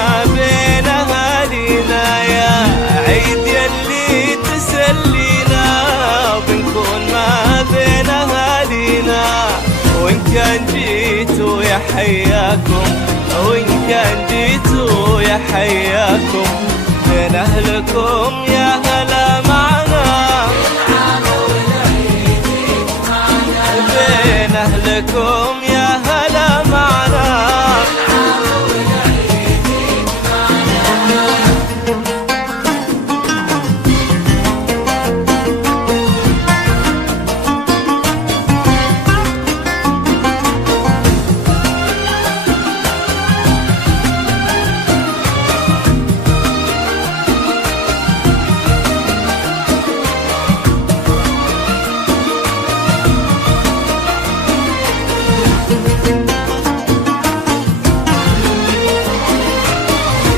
ما بين أهالينا، يا عيد يلي تسلينا، بنكون ما بين أهالينا. وإن كان جيتوا يا حياكم، وإن كان جيتوا يا حياكم، بين أهلكم يا هلا معنا، بين أهلكم يا هلا معنا.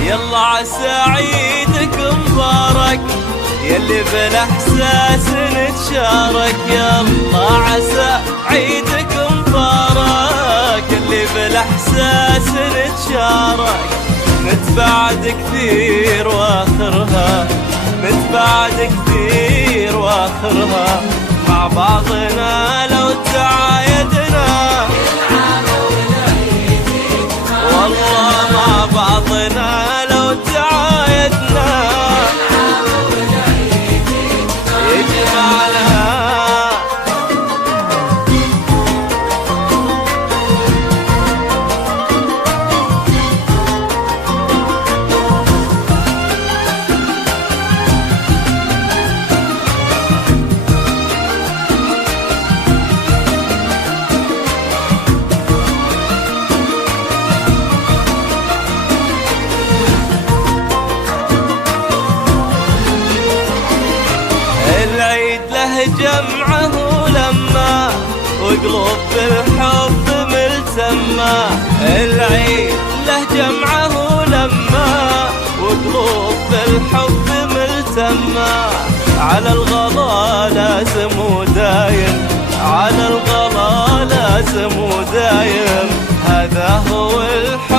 يلا عسى عيدك مبارك يلي بالاحساس نتشارك، يلا عسى عيدك مبارك يلي بالاحساس نتشارك. نتبعد كثير واخرها، نتبعد كثير واخرها، مع بعضنا لو تعايدنا، والله مع بعضنا لو تعايدنا يجمعنا. العيد له جمعه لما، وقلوب بالحب ملتمة. العيد له جمعه لما، وقلوب بالحب ملتمة. على الغلا لازم ودايم، على الغلا لازم ودايم، هذا هو الحب